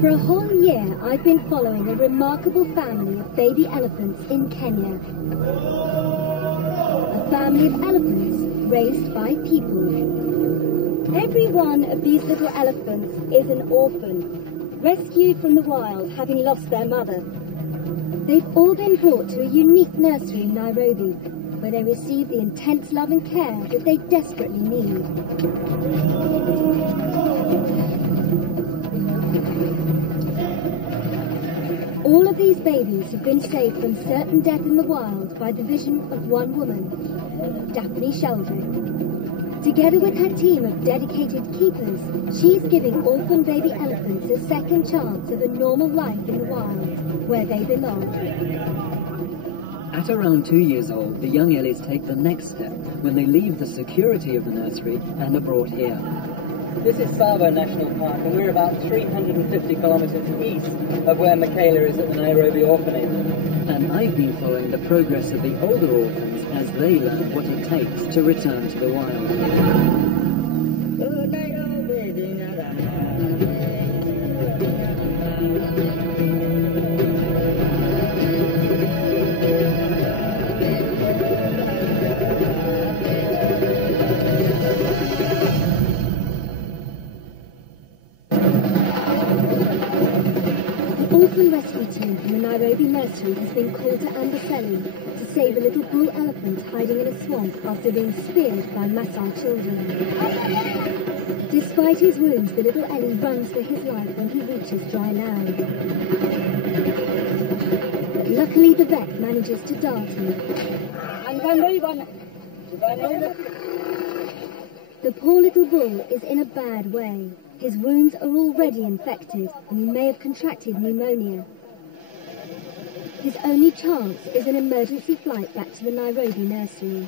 For a whole year, I've been following a remarkable family of baby elephants in Kenya. A family of elephants raised by people. Every one of these little elephants is an orphan, rescued from the wild, having lost their mother. They've all been brought to a unique nursery in Nairobi, where they receive the intense love and care that they desperately need. All of these babies have been saved from certain death in the wild by the vision of one woman, Daphne Sheldrick. Together with her team of dedicated keepers, she's giving orphan baby elephants a second chance of a normal life in the wild, where they belong. At around 2 years old, the young Ellies take the next step when they leave the security of the nursery and are brought here. This is Tsavo National Park, and we're about 350 kilometres east of where Michaela is at the Nairobi orphanage. And I've been following the progress of the older orphans as they learn what it takes to return to the wild. Orphan rescue team from the Nairobi nursery has been called to Amboseli to save a little bull elephant hiding in a swamp after being speared by Maasai children. Despite his wounds, the little Ellie runs for his life when he reaches dry land. But luckily the vet manages to dart him. The poor little bull is in a bad way. His wounds are already infected, and he may have contracted pneumonia. His only chance is an emergency flight back to the Nairobi nursery.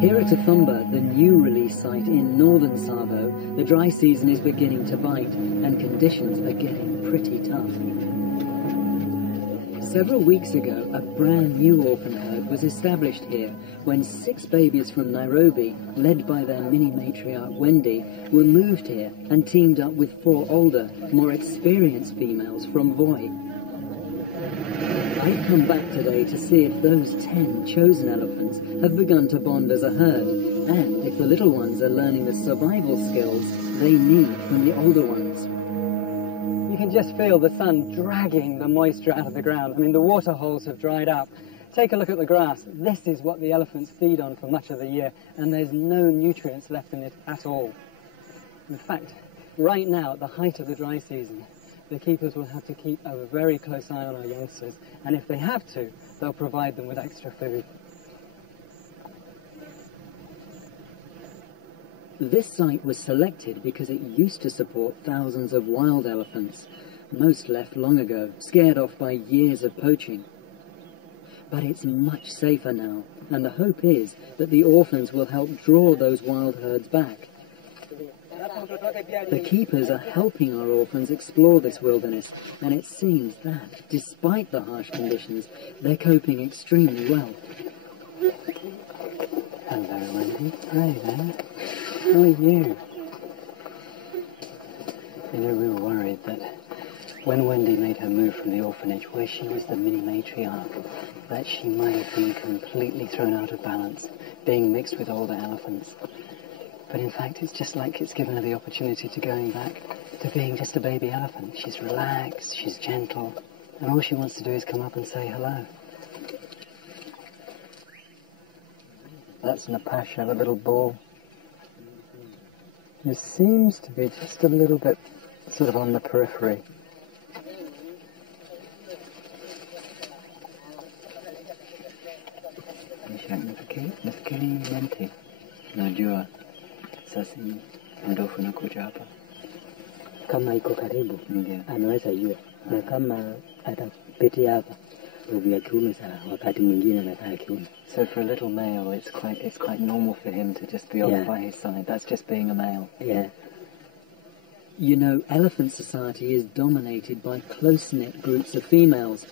Here at Athumba, the new release site in northern Tsavo, the dry season is beginning to bite, and conditions are getting pretty tough. Several weeks ago, a brand new orphan herd was established here when 6 babies from Nairobi, led by their mini matriarch Wendy, were moved here and teamed up with 4 older, more experienced females from Voi. I've come back today to see if those 10 chosen elephants have begun to bond as a herd, and if the little ones are learning the survival skills they need from the older ones. You can just feel the sun dragging the moisture out of the ground. I mean, the water holes have dried up. Take a look at the grass. This is what the elephants feed on for much of the year, and there's no nutrients left in it at all. In fact, right now, at the height of the dry season, the keepers will have to keep a very close eye on our youngsters, and if they have to, they'll provide them with extra food. This site was selected because it used to support thousands of wild elephants, most left long ago, scared off by years of poaching. But it's much safer now, and the hope is that the orphans will help draw those wild herds back. The keepers are helping our orphans explore this wilderness, and it seems that, despite the harsh conditions, they're coping extremely well. Hello, Wendy. Hi there. How are you? You know, we were worried that when Wendy made her move from the orphanage, where she was the mini matriarch, that she might have been completely thrown out of balance, being mixed with older elephants. But in fact, it's just like it's given her the opportunity to going back to being just a baby elephant. She's relaxed, she's gentle, and all she wants to do is come up and say hello. That's Napasha, the little bull. He seems to be just a little bit sort of on the periphery. Nafikiri menti najua sasa ndofu nakuja hapa. Kama iko karibu, anaweza jua. Na kama atapitia hapa, ya kiume sana, wakati mwingine anakaa kiume. So for a little male, it's quite normal for him to just be off by his side. That's just being a male. Yeah. You know, elephant society is dominated by close-knit groups of females.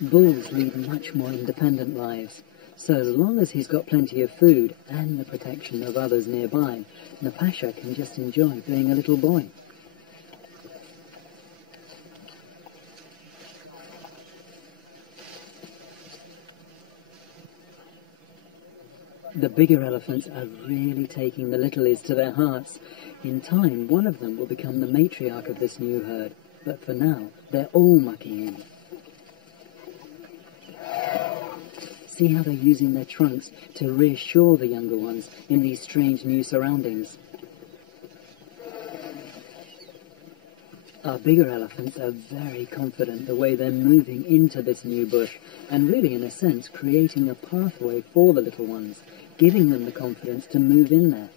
Bulls lead much more independent lives. So as long as he's got plenty of food and the protection of others nearby, Napasha can just enjoy being a little boy. The bigger elephants are really taking the littlies to their hearts. In time, one of them will become the matriarch of this new herd, but for now, they're all mucking in. See how they're using their trunks to reassure the younger ones in these strange new surroundings. Our bigger elephants are very confident the way they're moving into this new bush, and really, in a sense, creating a pathway for the little ones, giving them the confidence to move in there.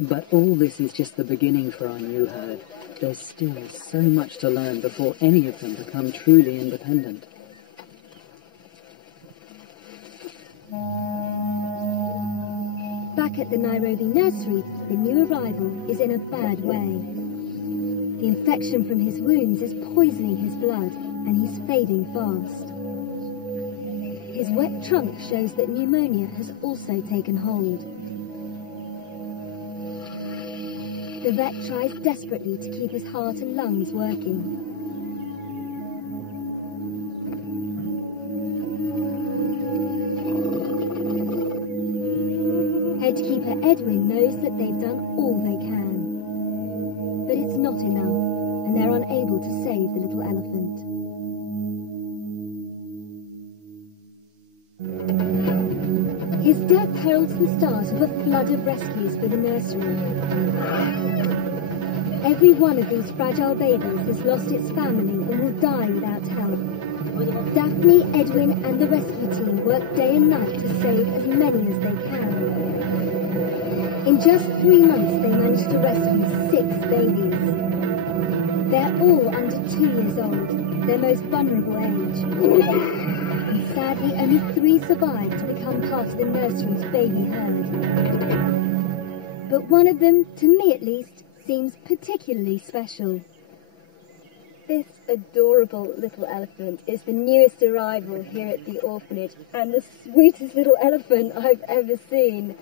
But all this is just the beginning for our new herd. There's still so much to learn before any of them become truly independent. Back at the Nairobi nursery, the new arrival is in a bad way. The infection from his wounds is poisoning his blood, and he's fading fast. His wet trunk shows that pneumonia has also taken hold. The vet tries desperately to keep his heart and lungs working. Headkeeper Edwin knows that they've done all they can. But it's not enough, and they're unable to save the little elephant. His death heralds the start of a flood of rescues for the nursery. Every one of these fragile babies has lost its family and will die without help. Daphne, Edwin and the rescue team work day and night to save as many as they can. In just 3 months they managed to rescue 6 babies. They're all under 2 years old, their most vulnerable age. And sadly only 3 survived to become part of the nursery's baby herd. But one of them, to me at least, seems particularly special. This adorable little elephant is the newest arrival here at the orphanage and the sweetest little elephant I've ever seen.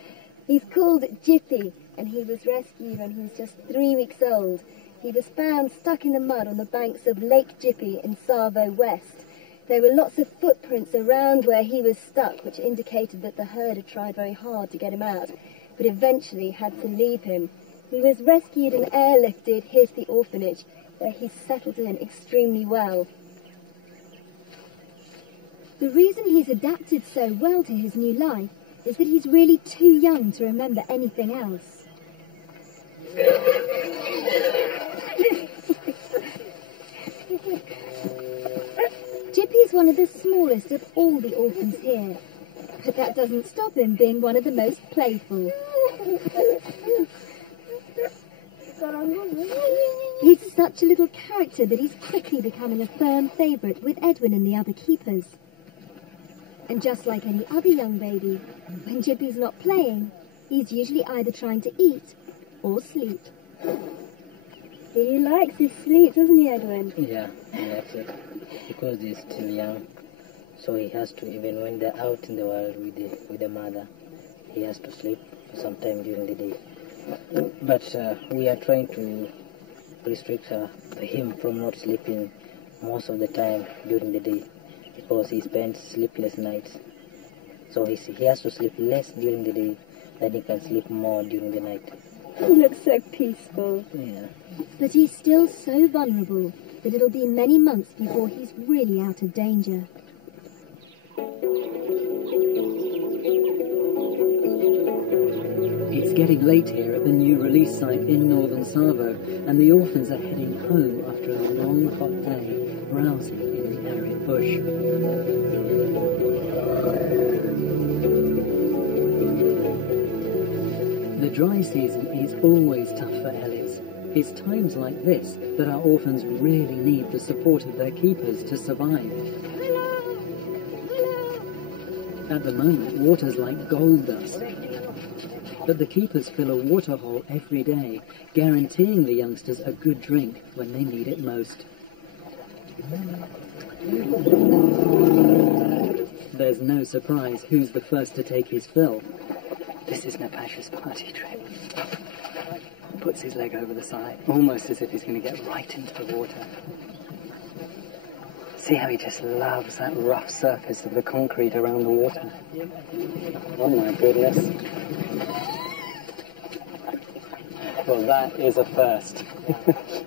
He's called Jippy and he was rescued when he was just 3 weeks old. He was found stuck in the mud on the banks of Lake Jippy in Savo West. There were lots of footprints around where he was stuck, which indicated that the herd had tried very hard to get him out, but eventually had to leave him. He was rescued and airlifted here to the orphanage, where he's settled in extremely well. The reason he's adapted so well to his new life is that he's really too young to remember anything else. Jippy's one of the smallest of all the orphans here, but that doesn't stop him being one of the most playful. He's such a little character that he's quickly becoming a firm favourite with Edwin and the other keepers. And just like any other young baby, when Jippy's not playing, he's usually either trying to eat or sleep. He likes his sleep, doesn't he, Edwin? Yeah, he likes it. Because he's still young, so he has to, even when they're out in the world with the mother, he has to sleep for some time during the day. But we are trying to restrict him from not sleeping most of the time during the day, because he spends sleepless nights. So he has to sleep less during the day, then he can sleep more during the night. He looks so peaceful. Yeah. But he's still so vulnerable that it'll be many months before he's really out of danger. It's getting late here at the new release site in northern Savo, and the orphans are heading home after a long hot day browsing in the arid bush. The dry season is always tough for Ellis. It's times like this that our orphans really need the support of their keepers to survive. At the moment, water's like gold dust. But the keepers fill a water hole every day, guaranteeing the youngsters a good drink when they need it most. There's no surprise who's the first to take his fill. This is Napasha's party trick. Puts his leg over the side, almost as if he's going to get right into the water. See how he just loves that rough surface of the concrete around the water. Oh my goodness. Well, that is a first.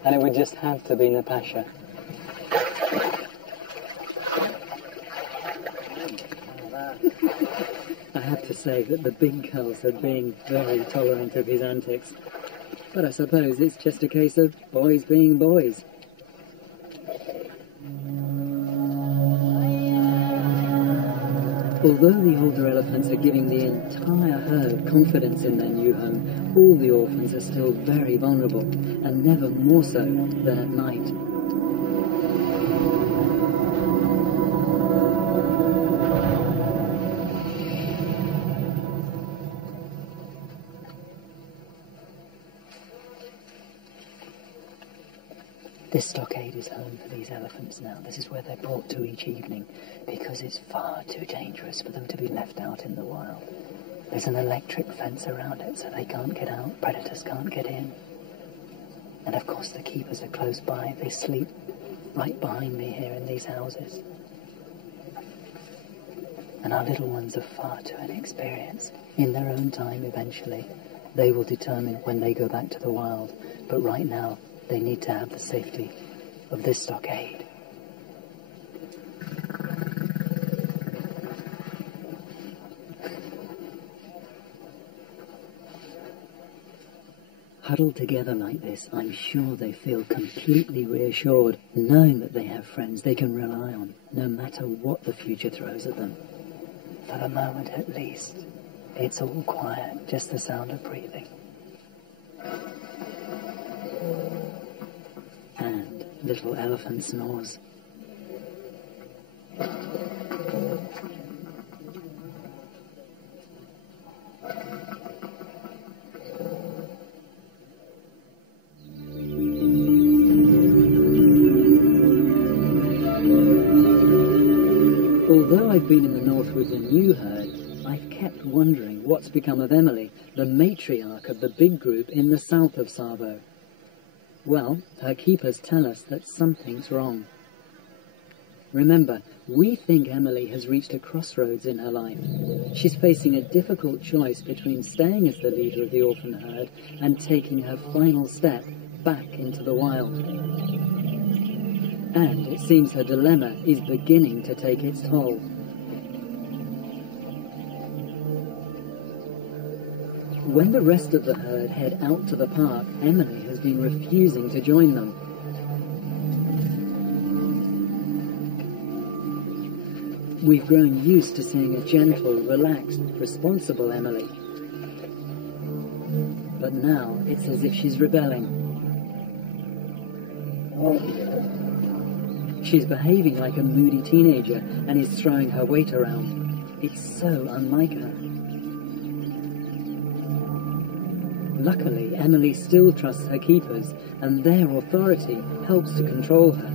And it would just have to be Napasha. I have to say that the big girls are being very tolerant of his antics. But I suppose it's just a case of boys being boys. Although the older elephants are giving the entire herd confidence in their new home, all the orphans are still very vulnerable, and never more so than at night. This stockade is home for these elephants now. This is where they're brought to each evening because it's far too dangerous for them to be left out in the wild. There's an electric fence around it so they can't get out, predators can't get in. And of course the keepers are close by. They sleep right behind me here in these houses. And our little ones are far too inexperienced. In their own time, eventually, they will determine when they go back to the wild. But right now, they need to have the safety of this stockade. Huddled together like this, I'm sure they feel completely reassured, knowing that they have friends they can rely on, no matter what the future throws at them. For the moment at least, it's all quiet, just the sound of breathing. And little elephant snores. Although I've been in the north with the new herd, I've kept wondering what's become of Emily, the matriarch of the big group in the south of Savo. Well, her keepers tell us that something's wrong. Remember, we think Emily has reached a crossroads in her life. She's facing a difficult choice between staying as the leader of the orphan herd and taking her final step back into the wild. And it seems her dilemma is beginning to take its toll. When the rest of the herd head out to the park, Emily has been refusing to join them. We've grown used to seeing a gentle, relaxed, responsible Emily. But now it's as if she's rebelling. She's behaving like a moody teenager and is throwing her weight around. It's so unlike her. Luckily, Emily still trusts her keepers, and their authority helps to control her.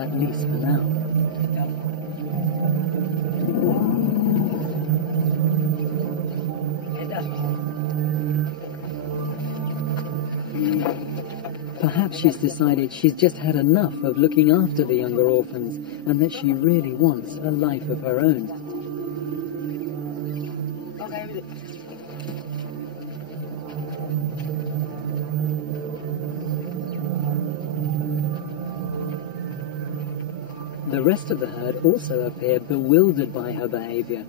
At least for now. Perhaps she's decided she's just had enough of looking after the younger orphans, and that she really wants a life of her own. The rest of the herd also appear bewildered by her behaviour.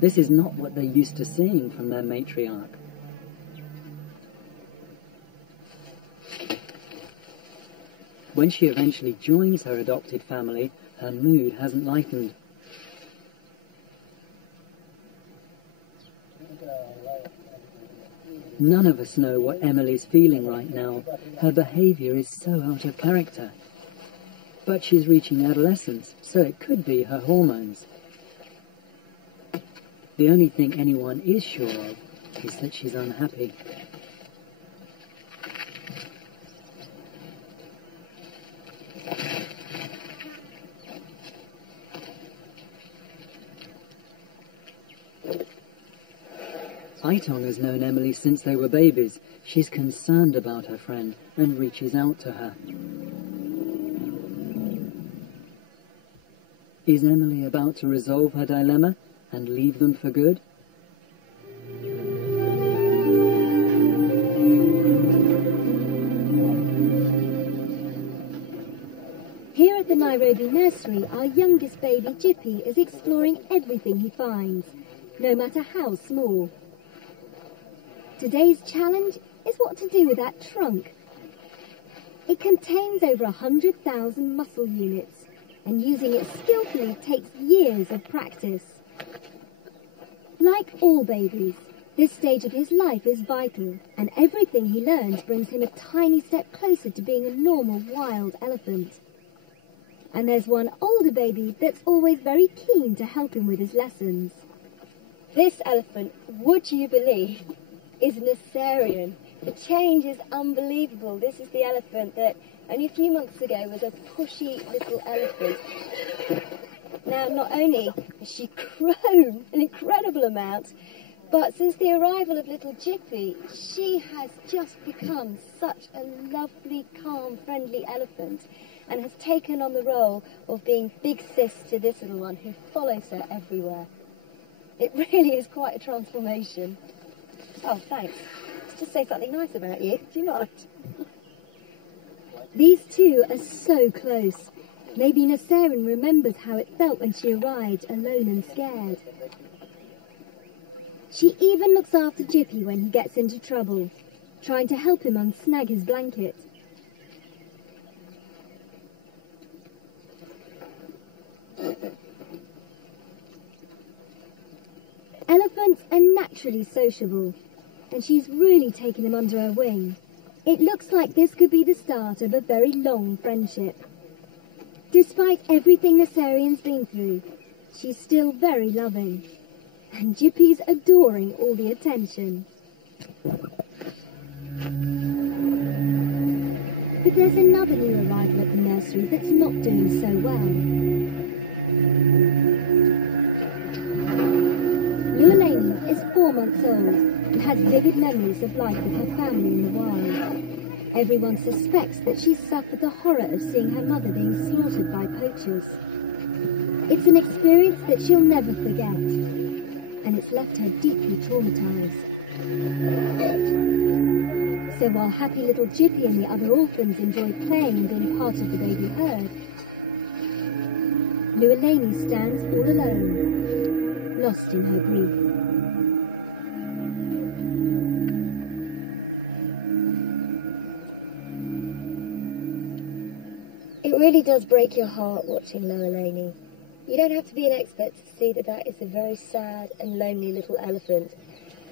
This is not what they're used to seeing from their matriarch. When she eventually joins her adopted family, her mood hasn't lightened. None of us know what Emily's feeling right now. Her behaviour is so out of character. But she's reaching adolescence, so it could be her hormones. The only thing anyone is sure of is that she's unhappy. Aitong has known Emily since they were babies. She's concerned about her friend and reaches out to her. Is Emily about to resolve her dilemma and leave them for good? Here at the Nairobi nursery, our youngest baby, Jippy, is exploring everything he finds, no matter how small. Today's challenge is what to do with that trunk. It contains over 100,000 muscle units, and using it skillfully takes years of practice. Like all babies, this stage of his life is vital, and everything he learns brings him a tiny step closer to being a normal wild elephant. And there's one older baby that's always very keen to help him with his lessons. This elephant, would you believe, is an Assyrian. The change is unbelievable. This is the elephant that only a few months ago was a pushy little elephant. Now, not only has she grown an incredible amount, but since the arrival of little Jippy, she has just become such a lovely, calm, friendly elephant, and has taken on the role of being big sis to this little one who follows her everywhere. It really is quite a transformation. Oh, thanks. Let's just say something nice about you. Do you mind? These two are so close. Maybe Nasserin remembers how it felt when she arrived alone and scared. She even looks after Jippy when he gets into trouble, trying to help him unsnag his blanket. Elephants are naturally sociable, and she's really taken him under her wing. It looks like this could be the start of a very long friendship. Despite everything Nasserian's been through, she's still very loving, and Jippy's adoring all the attention. But there's another new arrival at the nursery that's not doing so well. Lualani is 4 months old and has vivid memories of life with her family in the wild. Everyone suspects that she's suffered the horror of seeing her mother being slaughtered by poachers. It's an experience that she'll never forget, and it's left her deeply traumatized. So while happy little Jippy and the other orphans enjoy playing and being part of the baby herd, Lualani stands all alone, lost in her grief. It really does break your heart watching Lualani. You don't have to be an expert to see that that is a very sad and lonely little elephant.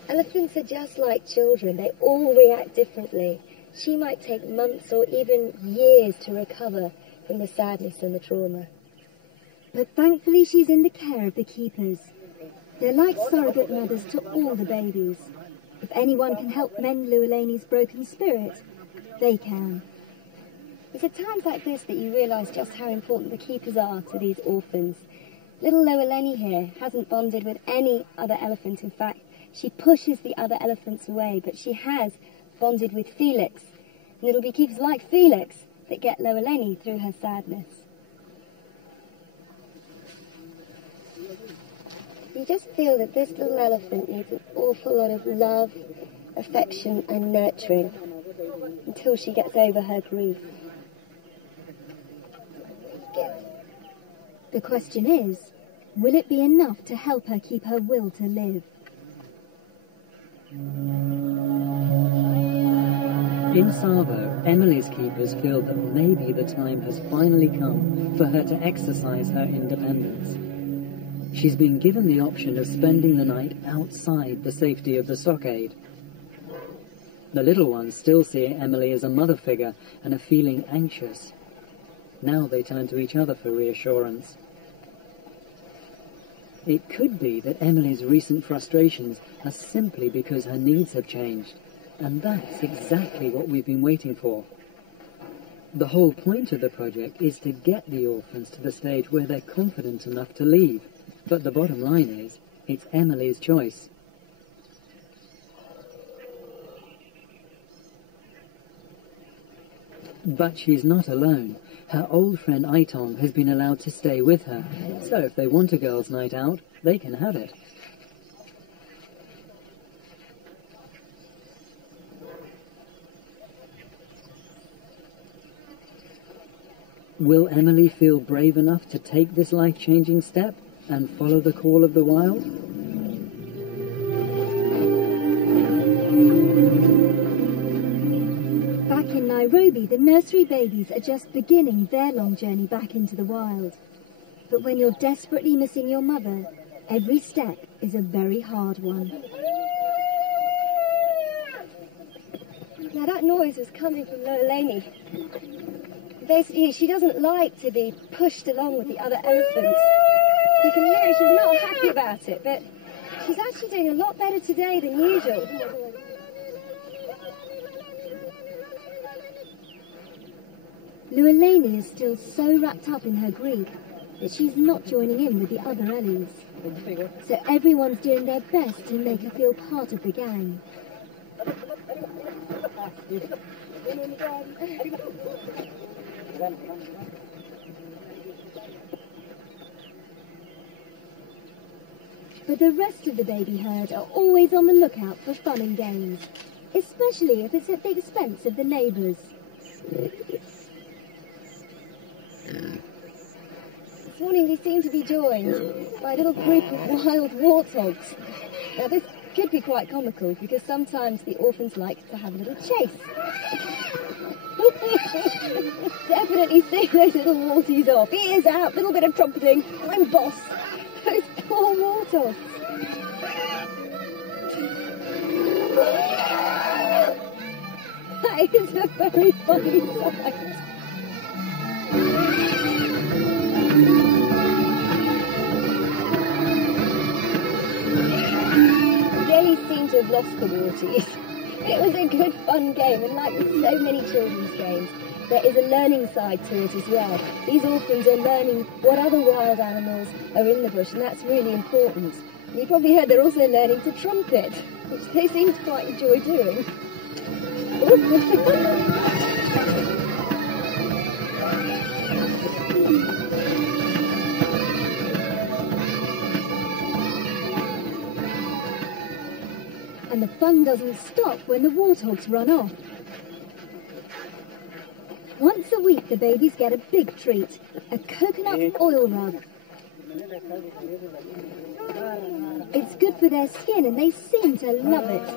Elephants are just like children. They all react differently. She might take months or even years to recover from the sadness and the trauma. But thankfully she's in the care of the keepers. They're like surrogate mothers to all the babies. If anyone can help mend Lualani's broken spirit, they can. It's at times like this that you realise just how important the keepers are to these orphans. Little Lualani here hasn't bonded with any other elephant. In fact, she pushes the other elephants away, but she has bonded with Felix. And it'll be keepers like Felix that get Lualani through her sadness. You just feel that this little elephant needs an awful lot of love, affection and nurturing until she gets over her grief. The question is, will it be enough to help her keep her will to live? In Savo, Emily's keepers feel that maybe the time has finally come for her to exercise her independence. She's been given the option of spending the night outside the safety of the stockade. The little ones still see Emily as a mother figure and are feeling anxious. Now they turn to each other for reassurance. It could be that Emily's recent frustrations are simply because her needs have changed, and that's exactly what we've been waiting for. The whole point of the project is to get the orphans to the stage where they're confident enough to leave. But the bottom line is, it's Emily's choice. But she's not alone. Her old friend Aiton has been allowed to stay with her, so if they want a girls' night out, they can have it. Will Emily feel brave enough to take this life-changing step and follow the call of the wild? Back in Nairobi, the nursery babies are just beginning their long journey back into the wild. But when you're desperately missing your mother, every step is a very hard one. Now that noise was coming from Lolani. Basically, she doesn't like to be pushed along with the other elephants. You can hear she's not happy about it, but she's actually doing a lot better today than usual. Lualani is still so wrapped up in her grief that she's not joining in with the other Ellies. So everyone's doing their best to make her feel part of the gang. But the rest of the baby herd are always on the lookout for fun and games, especially if it's at the expense of the neighbours. This morning we seem to be joined by a little group of wild warthogs. Now this could be quite comical because sometimes the orphans like to have a little chase. Definitely seeing those little warties off. Ears out, little bit of trumpeting. I'm boss. Those poor warthogs. That is a very funny sight. They seem to have lost the warties. It was a good fun game, and like with so many children's games, there is a learning side to it as well. These orphans are learning what other wild animals are in the bush, and that's really important. And you probably heard they're also learning to trumpet, which they seem to quite enjoy doing. And the fun doesn't stop when the warthogs run off. Once a week, the babies get a big treat, a coconut oil rub. It's good for their skin and they seem to love it.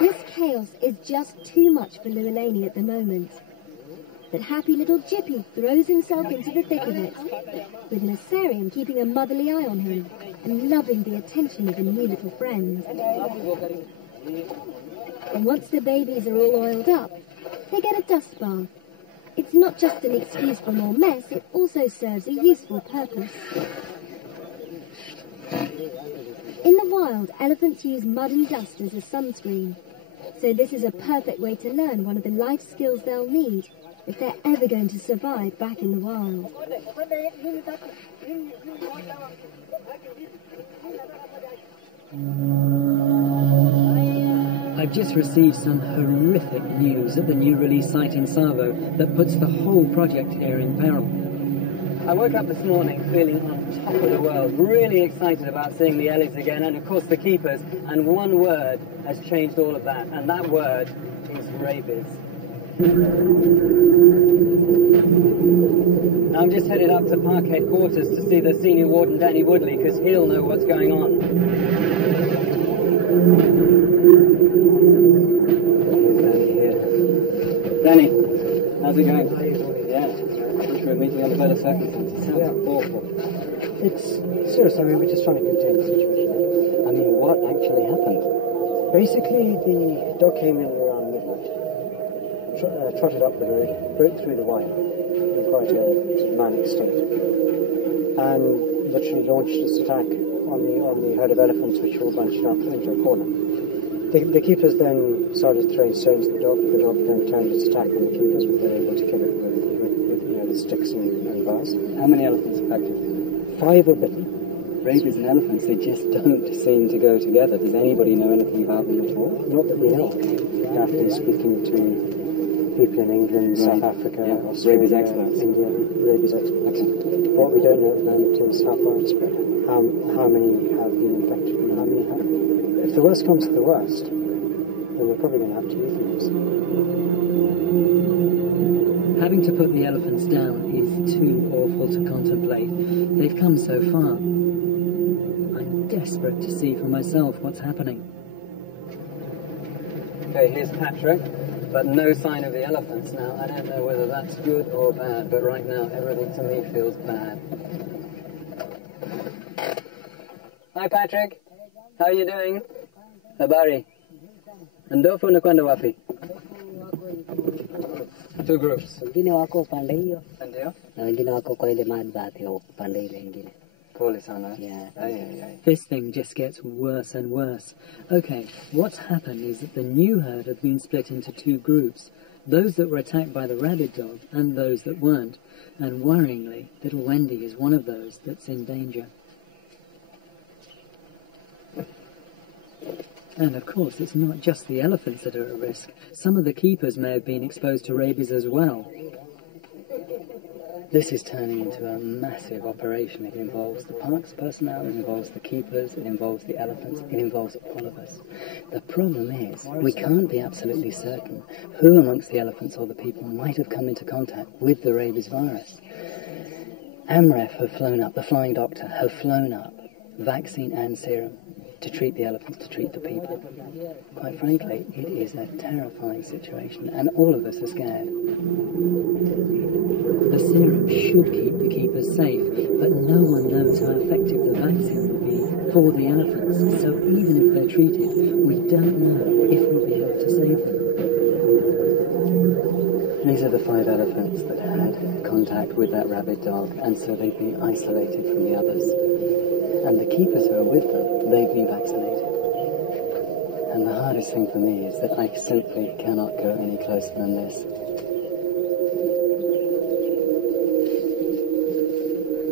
This chaos is just too much for Lualani at the moment. But happy little Jippy throws himself into the thick of it, with an Assyrian keeping a motherly eye on him and loving the attention of a new little friend. And once the babies are all oiled up, they get a dust bath. It's not just an excuse for more mess, it also serves a useful purpose. In the wild, elephants use mud and dust as a sunscreen, so this is a perfect way to learn one of the life skills they'll need if they're ever going to survive back in the wild. I've just received some horrific news at the new release site in Savo that puts the whole project here in peril. I woke up this morning feeling on top of the world, really excited about seeing the Ellies again, and of course the keepers, and one word has changed all of that, and that word is rabies. Now I'm just headed up to park headquarters to see the senior warden Danny Woodley, because he'll know what's going on. Danny, how's it going? Yeah, we're meeting under better circumstances. Sounds awful. It's serious. I mean, we're just trying to contain the situation. I mean, what actually happened? Basically, the dog came in around midnight, trotted up the road, broke through the wire in quite a sort of manic state, and literally launched its attack on the herd of elephants which were all bunched up into a corner. The keepers then started throwing stones at the dog. The dog then turned its attack on the keepers, but they were able to kill it with sticks and bars. How many elephants affected? 5 were bitten. Rabies and elephants, they just don't seem to go together. Does anybody know anything about them at all? Not that we know. I've been speaking to people in England, South Africa, Australia, rabies experts. India, rabies experts. What we don't know at the moment is how far it's spread, how many have been infected and how many haven't. If the worst comes to the worst, then we're probably going to have to euthanize them. Having to put the elephants down is too awful to contemplate. They've come so far. I'm desperate to see for myself what's happening. Okay, here's Patrick, but no sign of the elephants now. I don't know whether that's good or bad, but right now everything to me feels bad. Hi Patrick, how are you doing? Habari. Ndofu unakwenda wapi? Two groups. Wengine wako upande hiyo Ndio? na wengine wako kwa ile madbath ya upande ile ingine. Pole sana. Yeah. This thing just gets worse and worse. Okay, what's happened is that the new herd have been split into two groups. Those that were attacked by the rabid dog and those that weren't. And worryingly, little Wendy is one of those that's in danger. And of course, it's not just the elephants that are at risk. Some of the keepers may have been exposed to rabies as well. This is turning into a massive operation. It involves the park's personnel, it involves the keepers, it involves the elephants, it involves all of us. The problem is, we can't be absolutely certain who amongst the elephants or the people might have come into contact with the rabies virus. AMREF have flown up, the flying doctor have flown up, vaccine and serum, to treat the elephants, to treat the people. Quite frankly, it is a terrifying situation, and all of us are scared. The serum should keep the keepers safe, but no one knows how effective the vaccine will be for the elephants, so even if they're treated, we don't know if we'll be able to save them. These are the 5 elephants that had contact with that rabid dog, and so they've been isolated from the others. And the keepers who are with them, they've been vaccinated. And the hardest thing for me is that I simply cannot go any closer than this.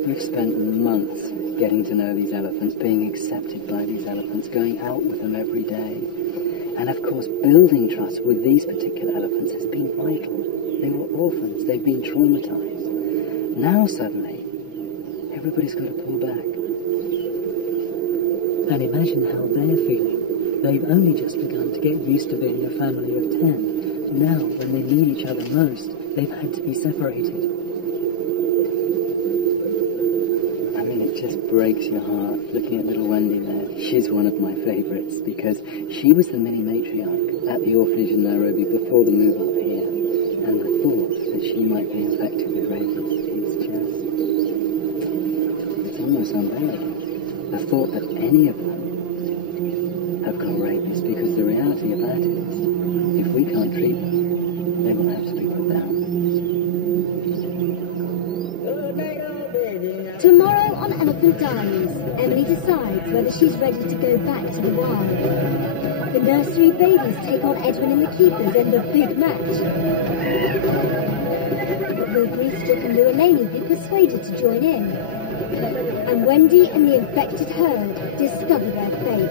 We've spent months getting to know these elephants, being accepted by these elephants, going out with them every day. And of course, building trust with these particular elephants has been vital. They were orphans, they've been traumatized. Now suddenly, everybody's got to pull back. And imagine how they're feeling. They've only just begun to get used to being a family of 10. Now, when they need each other most, they've had to be separated. I mean, it just breaks your heart looking at little Wendy there. She's one of my favourites because she was the mini matriarch at the orphanage in Nairobi before the move up here. And the thought that she might be infected with rabies is just... it's almost unbearable. The thought that any of them have got rabies, because the reality of that is, if we can't treat them, they will have to be put down. Tomorrow on Elephant Diaries, Emily decides whether she's ready to go back to the wild. The nursery babies take on Edwin and the keepers in the big match. But will grief-stricken Lualani be persuaded to join in? And Wendy and the infected herd discover their fate.